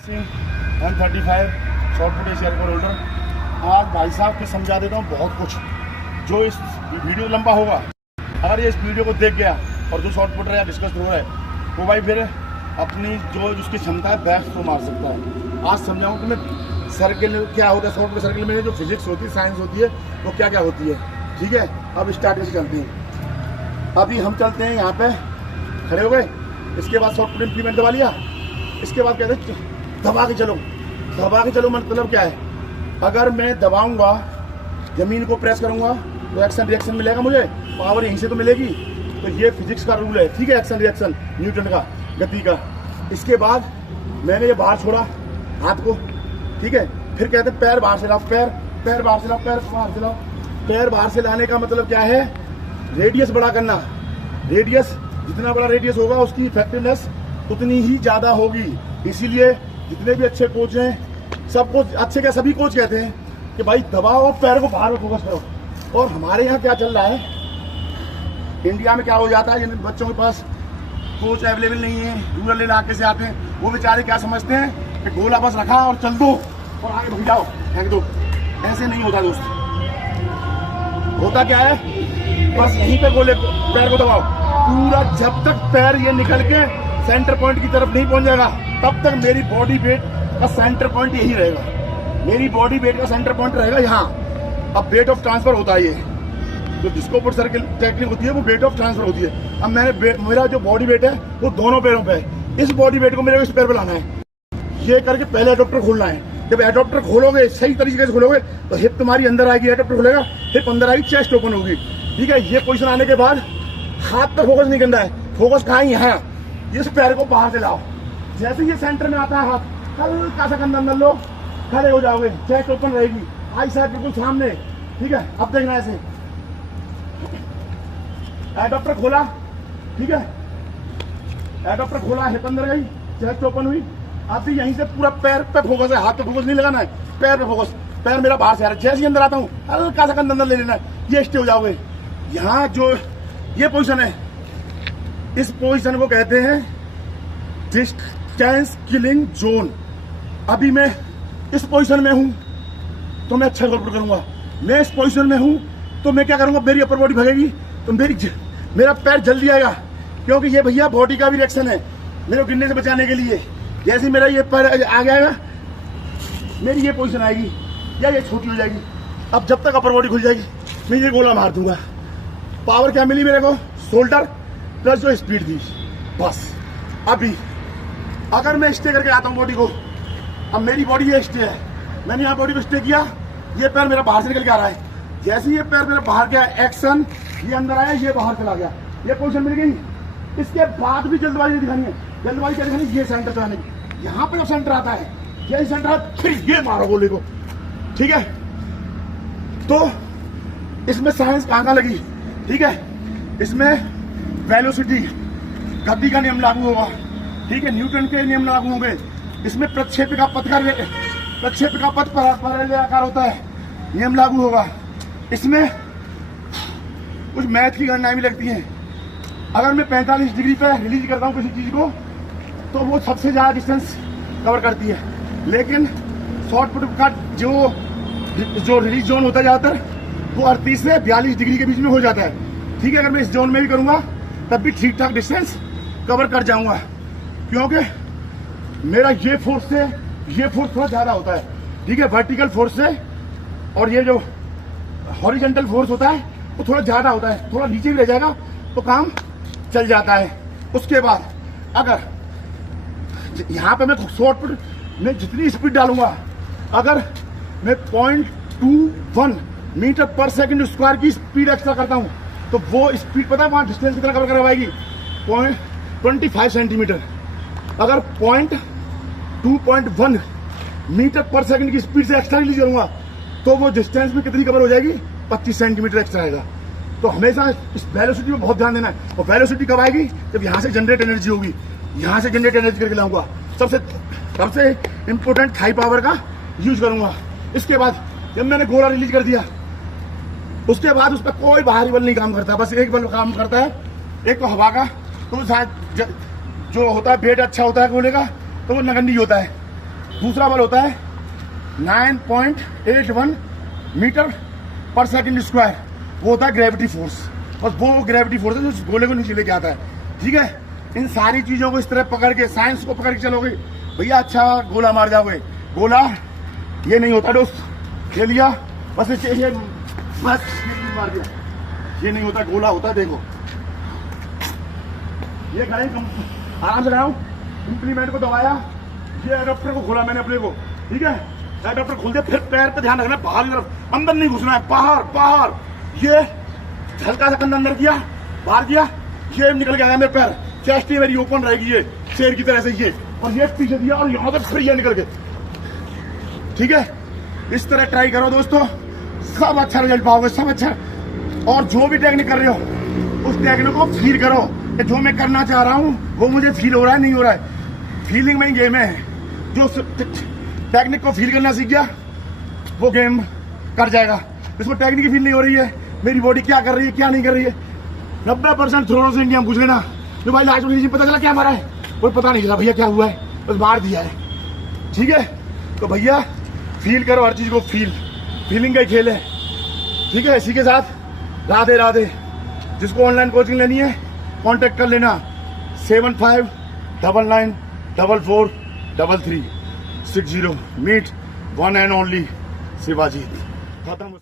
135 short foot Asia record holder. आज भाई साहब के समझा देता हूँ बहुत कुछ, जो इस वीडियो लंबा होगा। अगर ये इस वीडियो को देख गया और जो शॉर्ट फुटर या डिस्कस थ्रो है वो भाई फिर अपनी जो जिसकी क्षमता है बैक थ्रो मार सकता है। आज समझाऊँ तुम्हें सर्किल क्या होता है, शॉर्ट फुट सर्किल में जो फिजिक्स होती है, साइंस होती है, वो क्या क्या होती है। ठीक है, अब स्टार्ट से चलते हैं। अभी हम चलते हैं, यहाँ पे खड़े हो गए, इसके बाद शॉर्ट फुट इम्प्लीमेंट दबा लिया। इसके बाद कहते हैं दबा के चलो। दबा के चलो मतलब क्या है, अगर मैं दबाऊंगा, जमीन को प्रेस करूंगा तो एक्शन रिएक्शन मिलेगा, मुझे पावर यहीं से तो मिलेगी। तो ये फिजिक्स का रूल है, ठीक है, एक्शन रिएक्शन न्यूटन का, गति का। इसके बाद मैंने ये बाहर छोड़ा हाथ को, ठीक है, फिर कहते हैं पैर बाहर से लाओ, पैर बाहर से लाओ, पैर बाहर से लाओ। पैर बाहर से लाने का मतलब क्या है, रेडियस बड़ा करना। रेडियस जितना बड़ा रेडियस होगा उसकी इफेक्टिवनेस उतनी ही ज्यादा होगी। इसीलिए जितने भी अच्छे कोच हैं, सब कोच अच्छे क्या, सभी कोच कहते हैं कि भाई दबाओ और पैर को बाहर फोकस करो। और हमारे यहाँ क्या चल रहा है, इंडिया में क्या हो जाता है, जिन बच्चों के पास कोच अवेलेबल नहीं है, रूरल इलाके से आते हैं, वो बेचारे क्या समझते हैं कि गोला बस रखा और चल दो और आगे भग जाओ, फेंक दो। ऐसे नहीं होता दोस्त। होता क्या है, बस यहीं पे गोले पैर को दबाओ पूरा, जब तक पैर ये निकल के सेंटर पॉइंट की तरफ नहीं पहुंच जाएगा तब तक मेरी बॉडी वेट का सेंटर पॉइंट यही रहेगा। मेरी बॉडी वेट का सेंटर पॉइंट रहेगा यहाँ। अब वेट ऑफ ट्रांसफर होता है ये, तो जिसको ऊपर सर्किल टेक्निक होती है वो वेट ऑफ ट्रांसफर होती है। अब मेरा जो बॉडी वेट है वो दोनों पैरों पे है। इस बॉडी वेट को मेरे को इस पैर पे लाना है। ये करके पहले एडॉप्टर खोलना है। जब एडॉप्टर खोलोगे, सही तरीके से खोलोगे, तो हिप तुम्हारी अंदर आएगी, एडॉप्टर खुलेगा, हिप अंदर आएगी, चेस्ट ओपन होगी। ठीक है, ये पोजिशन आने के बाद हाथ पर फोकस नहीं करना है। फोकस कहाँ है, यहाँ। इस पैर को बाहर से लाओ, जैसे ये सेंटर में आता है हाथ, हल्का सा कंधा अंदर लो, खड़े हो जाओगे, चेस्ट ओपन रहेगी, आई साइड बिल्कुल सामने। ठीक है, अब देखना ऐसे, एडॉप्टर खोला, ठीक है, एडॉप्टर खोला, हिप अंदर गई, चेस्ट ओपन हुई। अब भी यहीं से पूरा पैर पे फोकस है, हाथ पे फोकस नहीं लगाना है, पैर पे फोकस। पैर मेरा बाहर से आ रहा है, जैसे ही अंदर आता हूँ हल्का सा कंधा अंदर ले लेना है, ये स्टे हो जाओगे। यहाँ जो ये पोजिशन है, इस पोजीशन को कहते हैं डिस्टेंस किलिंग जोन। अभी मैं इस पोजीशन में हूं तो मैं अच्छा वर्कआउट करूंगा। मैं इस पोजीशन में हूं तो मैं क्या करूंगा, मेरी अपर बॉडी भगेगी तो मेरा पैर जल्दी आएगा, क्योंकि ये भैया बॉडी का भी रिएक्शन है मेरे को गिरने से बचाने के लिए। जैसे मेरा ये पैर आ जाएगा, मेरी ये पोजीशन आएगी या ये छोटी हो जाएगी। अब जब तक अपर बॉडी खुल जाएगी मैं ये गोला मार दूंगा। पावर क्या मिली मेरे को, शोल्डर प्लस जो स्पीड थी, बस। अभी अगर मैं स्टे करके आता हूँ बॉडी को, अब मेरी बॉडी ये स्टे है, मैंने यहाँ बॉडी को स्टे किया, ये पैर मेरा बाहर से निकल के आ रहा है। जैसे ये पैर मेरा बाहर गया, एक्शन, ये अंदर आया, ये बाहर चला गया, ये पोजीशन मिल गई। इसके बाद भी जल्दबाजी नहीं दिखानी है। जल्दबाजी क्या दिखानी, ये सेंटर पे आने की। यहाँ पे जो सेंटर आता है, यही सेंटर है, फिर ये मारो गोले को। ठीक है, तो इसमें साइंस कहाँ लगी, ठीक है, इसमें वेलोसिटी, गति का नियम लागू होगा, ठीक है, न्यूटन के नियम लागू होंगे। इसमें प्रक्षेप का पथ आकार होता है, नियम लागू होगा। इसमें कुछ मैथ की गणनाएं भी लगती हैं। अगर मैं 45 डिग्री पे रिलीज करता हूँ किसी चीज को, तो वो सबसे ज्यादा डिस्टेंस कवर करती है। लेकिन शॉर्ट पुट का जो रिलीज जोन होता है ज्यादातर, वो 38 से 42 डिग्री के बीच में हो जाता है। ठीक है, अगर मैं इस जोन में भी करूंगा तब भी ठीक ठाक डिस्टेंस कवर कर जाऊंगा, क्योंकि मेरा ये फोर्स से ये फोर्स थोड़ा ज्यादा होता है। ठीक है, वर्टिकल फोर्स से, और ये जो हॉरिजॉन्टल फोर्स होता है वो थोड़ा ज्यादा होता है। थोड़ा नीचे भी रह जाएगा तो काम चल जाता है। उसके बाद अगर यहाँ पे मैं शॉर्ट पुट में जितनी स्पीड डालूंगा, अगर मैं 0.21 मीटर पर सेकंड स्क्वायर की स्पीड एक्स्ट्रा करता हूँ, तो वो स्पीड पता है वहां डिस्टेंस कितना कवर करवाएगी, 0.25 सेंटीमीटर। अगर 2.1 मीटर पर सेकंड की स्पीड से एक्स्ट्रा रिलीज करूंगा, तो वो डिस्टेंस में कितनी कवर हो जाएगी, 25 सेंटीमीटर एक्स्ट्रा आएगा। तो हमेशा इस वेलोसिटी में बहुत ध्यान देना है। और वेलोसिटी कब आएगी, जब यहाँ से जनरेट एनर्जी होगी, यहाँ से जनरेट एनर्जी करके लाऊंगा। सबसे इंपॉर्टेंट थाई पावर का यूज करूंगा। इसके बाद जब मैंने गोला रिलीज कर दिया, उसके बाद उस पर कोई बाहरी बल नहीं काम करता, बस एक बल काम करता है, एक तो हवा का। तो शायद जो होता है वेट अच्छा होता है गोले का, तो वो नगण्य होता है। दूसरा बल होता है 9.81 मीटर पर सेकंड स्क्वायर, वो होता है ग्रेविटी फोर्स। बस वो ग्रेविटी फोर्स है जो उस गोले को नीचे लेके आता है। ठीक है, इन सारी चीजों को इस तरह पकड़ के, साइंस को पकड़ के चलोगे भैया, अच्छा गोला मार जाओगे। गोला ये नहीं होता दोस्त, ये लिया बस ये बस मार दिया, ये नहीं होता। गोला होता है, देखो ये खड़े आराम से लगाऊं, इम्प्लीमेंट को दबाया, ये एडाप्टर को खोला मैंने अपने को। ठीक है, एडाप्टर खोल दिया, फिर पैर पे ध्यान रखना, बाहर की तरफ, अंदर नहीं घुसना है, बाहर बाहर। ये हल्का सा कंधा अंदर किया, बाहर किया, ये निकल के आया मेरे पैर, चेस्ट मेरी ओपन रहेगी ये शेर की तरह से, ये और ये पीछे दिया और यहाँ से फिर ये निकल के। ठीक है, इस तरह ट्राई करो दोस्तों, सब अच्छा रिजल्ट पाओगे, सब अच्छा। और जो भी टेक्निक कर रहे हो उस टेक्निक को फील करो कि जो मैं करना चाह रहा हूँ वो मुझे फील हो रहा है, नहीं हो रहा है। फीलिंग में ही गेम है, जो टेक्निक को फील करना सीख गया वो गेम कर जाएगा। इसको टेक्निक की फील नहीं हो रही है, मेरी बॉडी क्या कर रही है क्या नहीं कर रही है। 90% थ्रोअर्स से इंडिया में पूछ लेना, जो भाई लास्ट में पता चला क्या मारा है, कोई पता नहीं चला भैया क्या हुआ है, बस मार दिया है। ठीक है, तो भैया फील करो हर चीज को, फीलिंग का ही खेल है। ठीक है, इसी के साथ राधे राधे। जिसको ऑनलाइन कोचिंग लेनी है कांटेक्ट कर लेना 7599443360। Meet one and only Shivaji. खत्म।